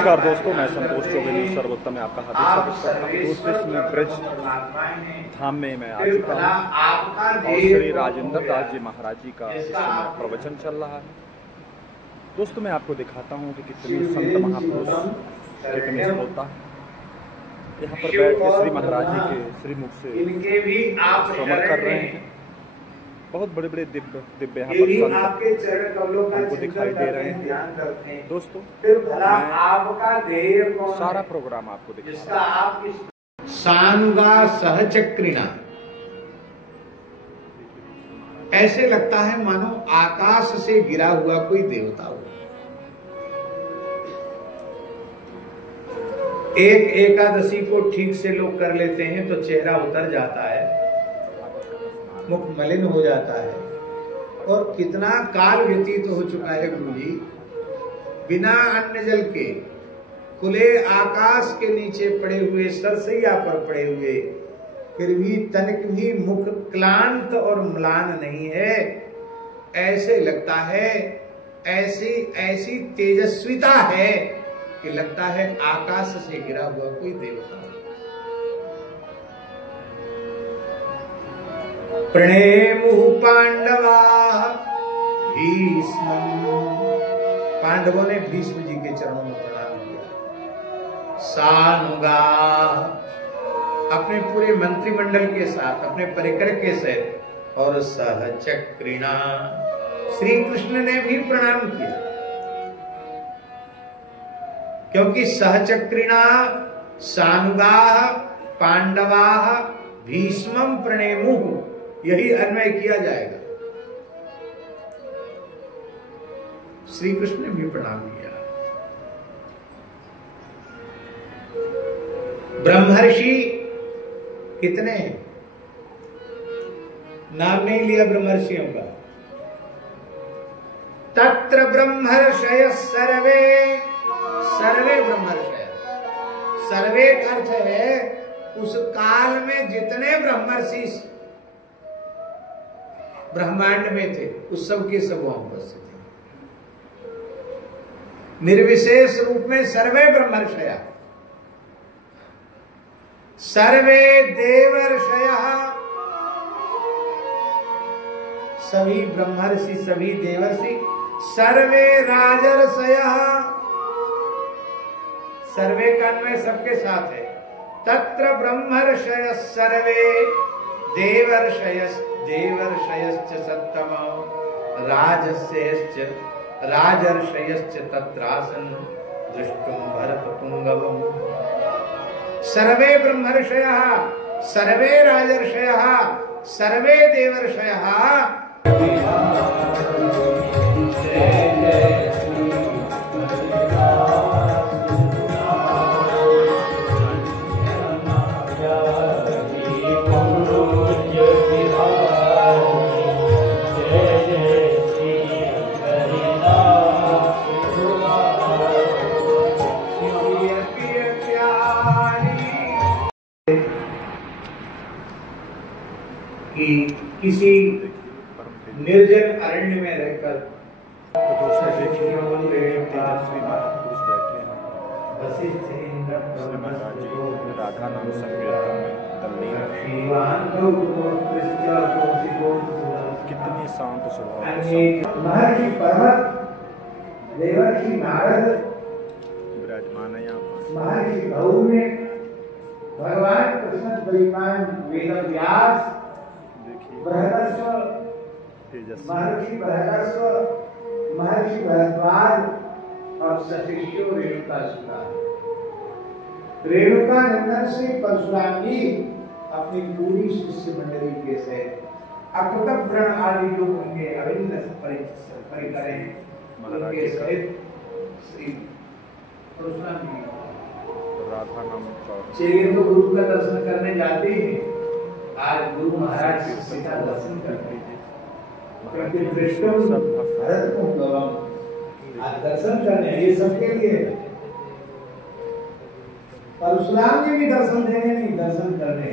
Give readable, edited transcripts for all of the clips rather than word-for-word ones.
नमस्कार दोस्तों, मैं संतोष चौबे सर्वोत्तम में आपका हार्दिक स्वागत करता हूँ। दोस्तों, इसमें ब्रज धाम में मैं आ चुका हूँ और श्री राजेंद्र दास जी महाराज जी का इस समय प्रवचन चल रहा है। दोस्तों, मैं आपको दिखाता हूँ कि कितने संत महापुरुष, कितने श्रोता यहाँ पर बैठ के श्री महाराज जी के श्रीमुख से श्रवण कर रहे हैं। बहुत बड़े बड़े दिव्य यहाँ पर संत हमको दिखाई दे रहे हैं। दोस्तों, मैं सारा प्रोग्राम आपको दिखाऊंगा। सानुगा सहचक्रिणा, ऐसे लगता है मानो आकाश से गिरा हुआ कोई देवता हो। एक एकादशी को ठीक से लोग कर लेते हैं तो चेहरा उतर जाता है, मुख मलिन हो जाता है। और कितना काल व्यतीत हो चुका है गुरु जी, बिना अन्न जल के खुले आकाश के नीचे पड़े हुए, सरसैया पर पड़े हुए, फिर भी तनिक भी मुख क्लांत और म्लान नहीं है। ऐसे लगता है, ऐसी तेजस्विता है कि लगता है आकाश से गिरा हुआ कोई देवता। प्रणेमुः पांडवा भीष्म, पांडवों ने भीष्म जी के चरणों में प्रणाम किया। सानुगा, अपने पूरे मंत्रिमंडल के साथ, अपने परिकर के साथ, और सहचक्रिणा, श्री कृष्ण ने भी प्रणाम किया। क्योंकि सहचक्रिणा सानुगा पांडवा भीष्मं प्रणेमुः, यही अन्वय किया जाएगा। श्री कृष्ण ने भी प्रणाम किया। ब्रह्मर्षि कितने हैं? नाम नहीं लिया ब्रह्मर्षियों का। तत्र ब्रह्मर्षयः सर्वे, सर्वे ब्रह्मर्षय, सर्वे का अर्थ है उस काल में जितने ब्रह्मर्षि ब्रह्मांड में थे, उस सब के सब वहां उपस्थित थे। निर्विशेष रूप में सर्वे ब्रह्मर्षया, सर्वे देवर्षयः, सभी ब्रह्मर्षि, सभी देवर्षि, सर्वे राजर्षयः, सर्वे का अन्वय सबके साथ है। तत्र ब्रह्मर्षयः सर्वे देवर्षयश्च सत्तमो राजर्षयश्च तत्रासन् दृष्टुं भरतपुङ्गवम्। सर्वे ब्रह्मर्षयः, सर्वे राजर्षयः, सर्वे देवर्षयः, किसी निर्जन अरण्य में रहकर तो दोस्तों देखिए, तेजस्वी महापुरुष बैठे हैं। वशिष्ठ महाराज जी राधा नाम संकीर्तन में तल्लीन हैं। कितनी शांत स्वभाव। महर्षि पर्वत, देवर्षि नारद विराजमान है यहाँ पर। महर्षि गौ ने, भगवान कृष्ण परिपान वेद व्यास, बृहदस्व महर्षि बृहदस्व, महर्षि भरद्वाज और सशिष्यो रेणुका सुता। रेणुका नंदन से परशुराम जी अपनी पूरी शिष्य मंडली के सहित अकृतव्रण आदि जो उनके अभिन्न परिकर हैं, उनके सहित श्री परशुराम जी राधा नाम चेले तो गुरु का दर्शन करने जाते हैं। आज गुरु महाराज सीता दर्शन करते हैं, आज दर्शन करने, ये सबके लिए। परशुराम जी भी दर्शन देने नहीं, दर्शन करने।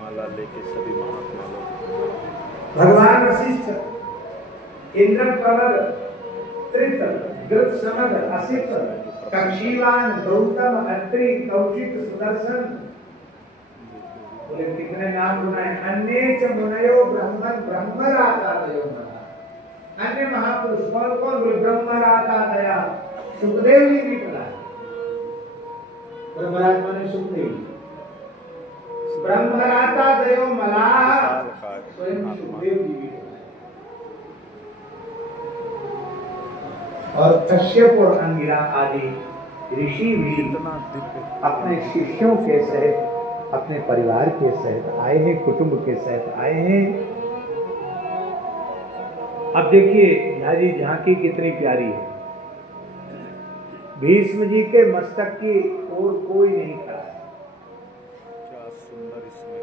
माला लेके सभी महात्मा लोग भगवान वशिष्ठ इंद्र प्रवर त्रितल गृत समद असित कक्षीवान गौतम अत्रि कौशिक सुदर्शन, बोले कितने नाम गुनाए। अन्य च मुनयो ब्रह्मन ब्रह्मरातादयो मना, अन्य महापुरुष कौन कौन बोले ब्रह्मरातादया, सुखदेव जी भी पढ़ा है, ब्रह्मराज माने सुखदेव, ब्रह्मरातादयो मला स्वयं सुखदेव जी भी पढ़ा है। और कश्यप और अंगिरा आदि ऋषि भी अपने शिष्यों के सहित अपने परिवार के सहित आए हैं, कुटुंब के सहित आए हैं। अब देखिए झाजी झांकी कितनी प्यारी है। भीष्म जी के मस्तक की ओर कोई नहीं खड़ा, क्या सुंदर इसमें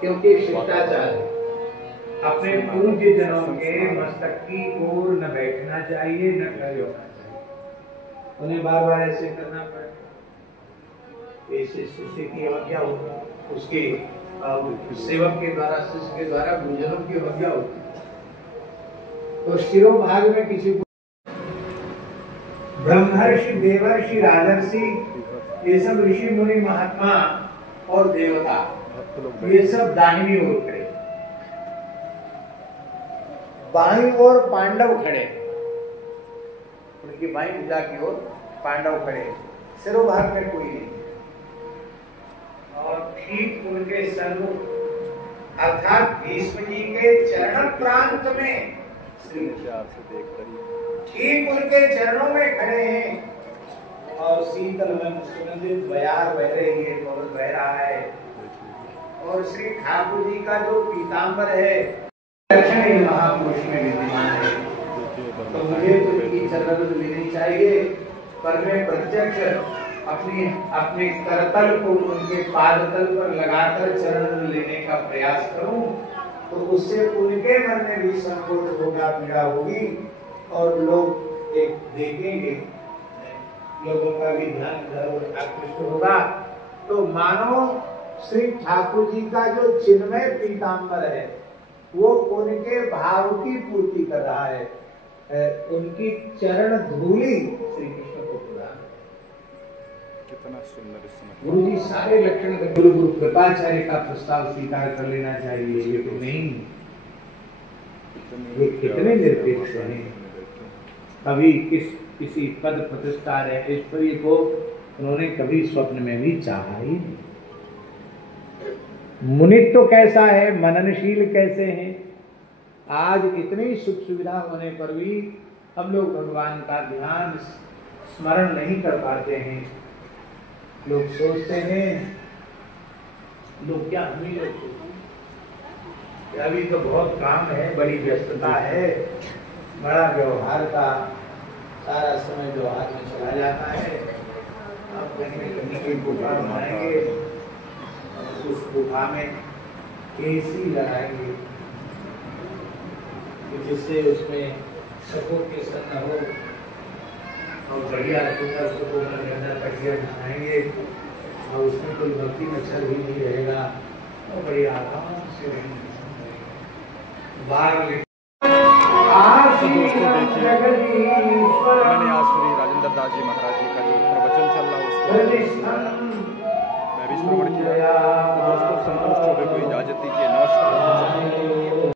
क्योंकि शिष्टाचार है। अपने पूज्य जनों के मस्तक की ओर न बैठना चाहिए, न खड़े होना चाहिए, उन्हें बार बार ऐसे करना पड़े। शिष्य की अवज्ञा होती, उसके सेवक के द्वारा, शिष्य के द्वारा गुरुजनों की अवज्ञा होती। तो शिरोभाग में किसी को ब्रह्मर्षि, देवर्षि, राजर्षि, ये सब ऋषि मुनि महात्मा और देवता, ये सब दाहिनी ओर खड़े, बाईं ओर पांडव खड़े, उनकी बाईं भुजा की ओर पांडव खड़े, सिरोभाग में कोई नहीं। और ठीक उनके सन्मुख अर्थात भीष्म जी के चरण प्रांत में ठीक उनके चरणों में खड़े हैं। और शीतल में सुगंधित बयार बह रही है, बहुत बह रहा है। और श्री ठाकुर जी का जो पीताम्बर है दक्षिण महापुरुष में विद्यमान है। तो मुझे तो इनकी चरण लेनी चाहिए, पर मैं प्रत्यक्ष अपने करतल को उनके पादतल पर लगाकर चरण लेने का प्रयास करूं, तो उससे उनके मन में भी संकोच होगा, पीड़ा होगी, और लोग एक देखेंगे, लोगों का भी ध्यान आकृष्ट होगा। तो मानो श्री ठाकुर जी का जो चिन्मय पीताम्बर है वो उनके भाव की पूर्ति कर रहा है, उनकी चरण धूली श्री कृष्ण को प्रदान। कितना सुंदर इसमें गुरु जी सारे लक्षण, गुरु कृपाचार्य का प्रस्ताव स्वीकार कर लेना चाहिए, ये तो नहीं, ये कितने निरपेक्ष हैं। कभी किसी पद प्रतिष्ठा ऐश्वर्य को उन्होंने कभी स्वप्न में भी चाहा ही नहीं। मुनित्व कैसा है, मननशील कैसे हैं। आज इतनी सुख सुविधा होने पर भी हम लोग भगवान का ध्यान स्मरण नहीं कर पाते हैं। लोग सोचते हैं, लोग क्या हम ही लोग अभी तो बहुत काम है, बड़ी व्यस्तता है, बड़ा व्यवहार का सारा समय व्यवहार में चला जाता है। अब कहीं कोई गुफा बनाएंगे, उस गुफा में एसी लगाएंगे जिससे उसमें सफोकेशन न हो, और बढ़िया सुंदर तकिया बिछाएंगे, और उसमें कोई भक्ति मच्छर भी नहीं रहेगा, और बड़ी आराम से रहेंगे। मैंने आज श्री राजेंद्र दास जी महाराज जी का जो प्रवचन चल रहा है उसको मैं भी श्रवण किया।